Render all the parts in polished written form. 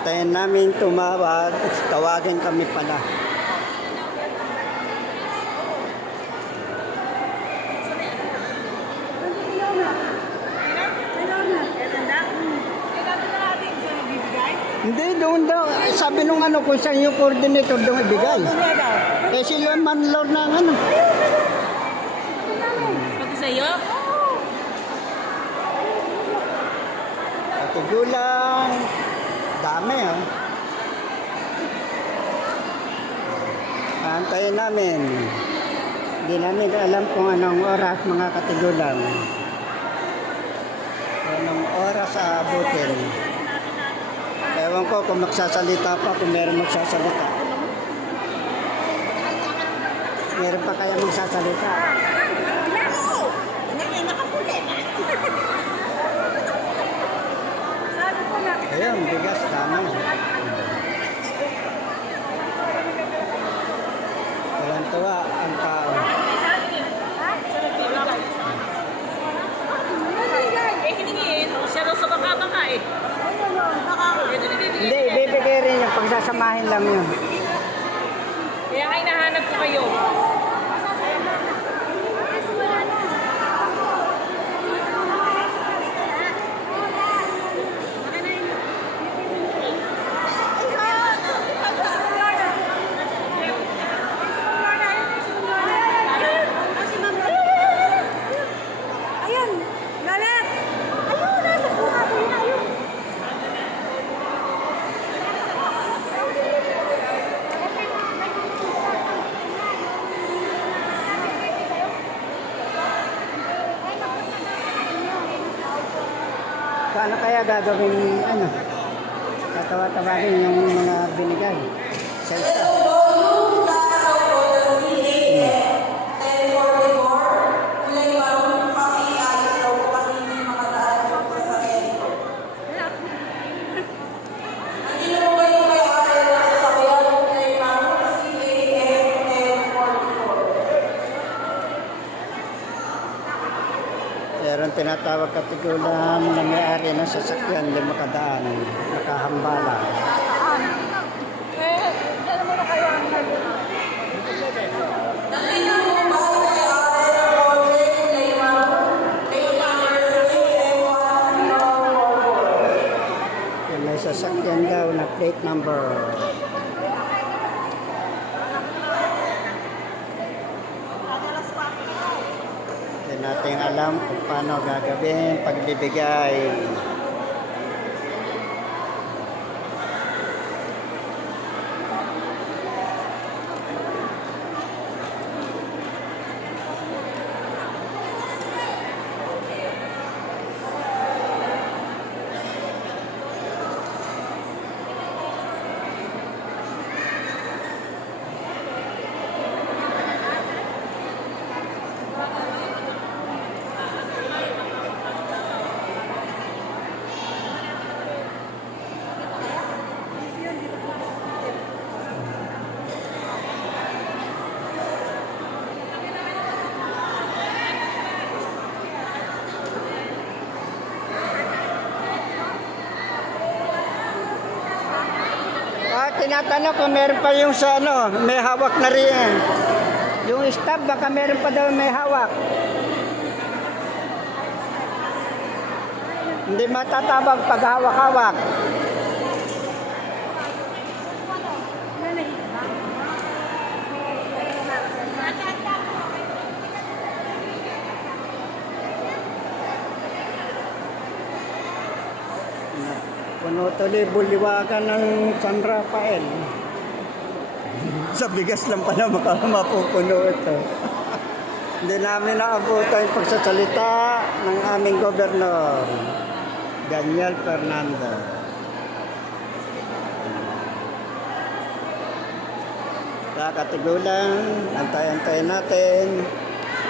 Antayin namin tumawag, tawagin kami pala. Hindi, doon daw. Sabi nung ano, kung saan yung coordinator doon ibigay. Eh sila man lord ng ano. Pati sa'yo? Katugulang. Dami ha. Antayin namin. Hindi namin alam kung anong oras mga katigulang. Anong oras aabutin. Ewan ko kung magsasalita pa, kung meron magsasalita. Meron pa kaya magsasalita. Ayun, bigas, tama. Tuwan-tuwa ang tao. Eh, hiningin. Siya daw sa baka-baka eh. Hindi, ibibigay rin yung pagsasamahin lang yun. Kaya nga hinahanap ko kayo. Paano kaya gagawin, ano, tatawa-tawagin yung mga binigay? Selsa. Meron tinatawag katigulan na may-ari ng sasakyan, hindi makadaan, nakahambala. Dala mo na kayo ang May sasakyan daw na plate number. Hindi natin alam kung paano gagawin pagbibigay. Tinatanong kung meron pa yung sa ano, may hawak na rin. Yung staff, baka meron pa daw may hawak. Hindi matatabag pag hawak-hawak. Puno tuloy buliwagan ng San Rafael. Sa bigas lang pala mapupuno ito. Hindi namin naabutan yung pagsasalita ng aming gobernador, Daniel Fernandez. Katigulan, antay-antayin natin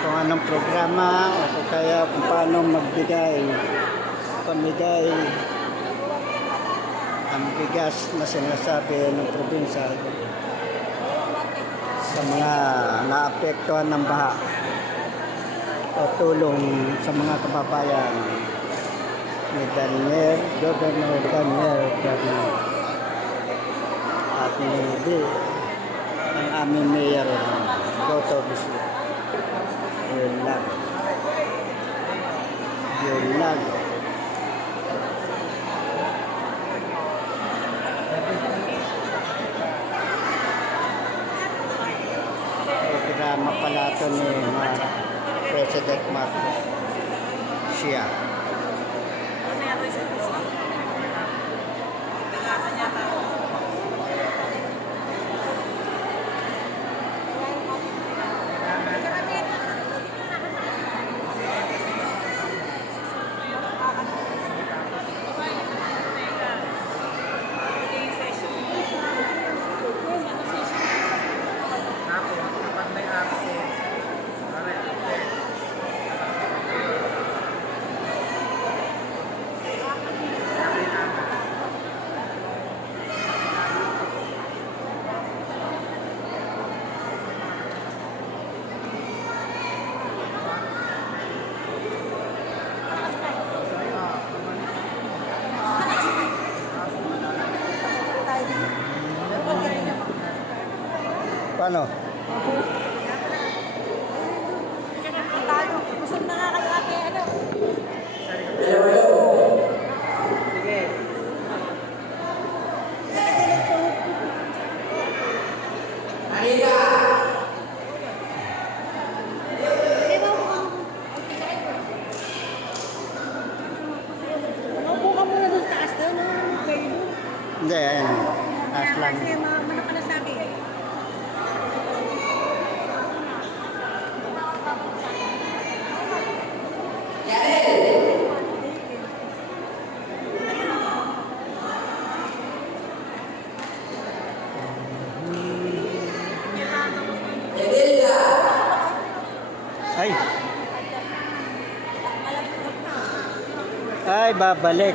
kung anong programa o kaya kung paano pamigay ang bigas na sinasabi ng probinsya sa mga naapektuhan ng baha o tulong sa mga kababayan ni Governor Daniel Fernandez. Hindi. Ang aming mayor, Toto Bisla. Yun lang. Yun lang. Programa pala ito ni President Marcos. Siya. Paano? Busog na nga kayo ate, ano? Upo ka muna doon sa taas doon, kayo doon. Hindi, ayan. Taas lang. Kasi ano ka na sabi eh. Ay. Ay, babalik.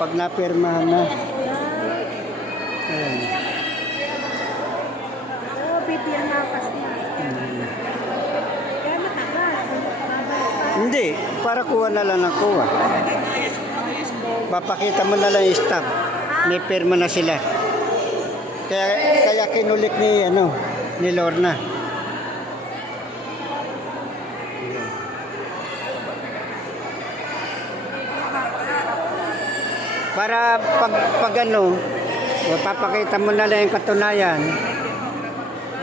Pag napirmahan na. Ayan. Oo, pipirmakas na. Kaya matagal. Hindi, para kuha na lang ng kuha. Papakita mo na lang yung stamp. May pirma na sila. Kaya kinulik ni Lorna. Para pag papakita mo na lang yung katunayan,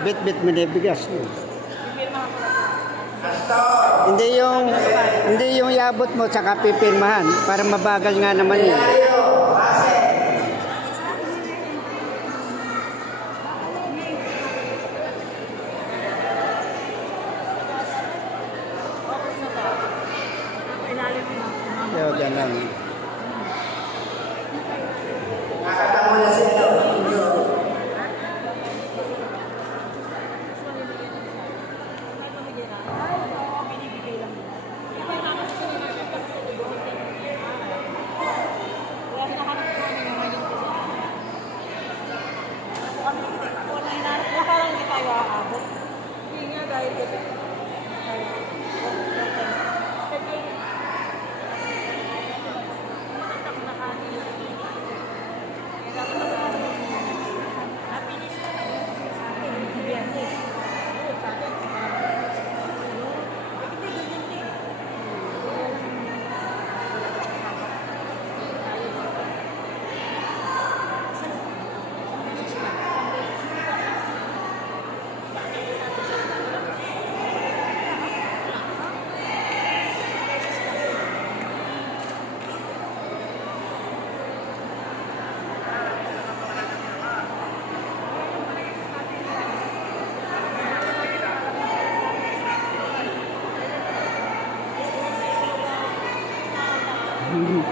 bit-bit mo na yung bigas. Hindi yung iabot mo tsaka pipirmahan para mabagal nga naman yun. Yo, ganun.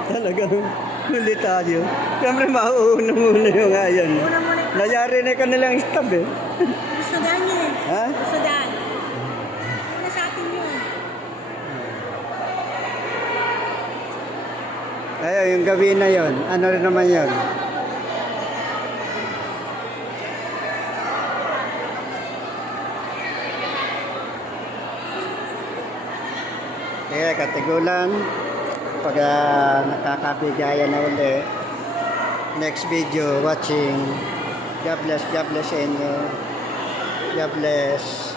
Talagang huli tayo. Siyempre mauuna muna yung ayan. Nayari na kanilang stab eh. Gusto daan niya eh. Ha? Gusto daan. Ano sa atin yun? Ayun, yung gabi na yon. Ano rin naman yon? Kaya katigulan, pag nakakabigayan na uli, next video watching. God bless sa inyo. God bless.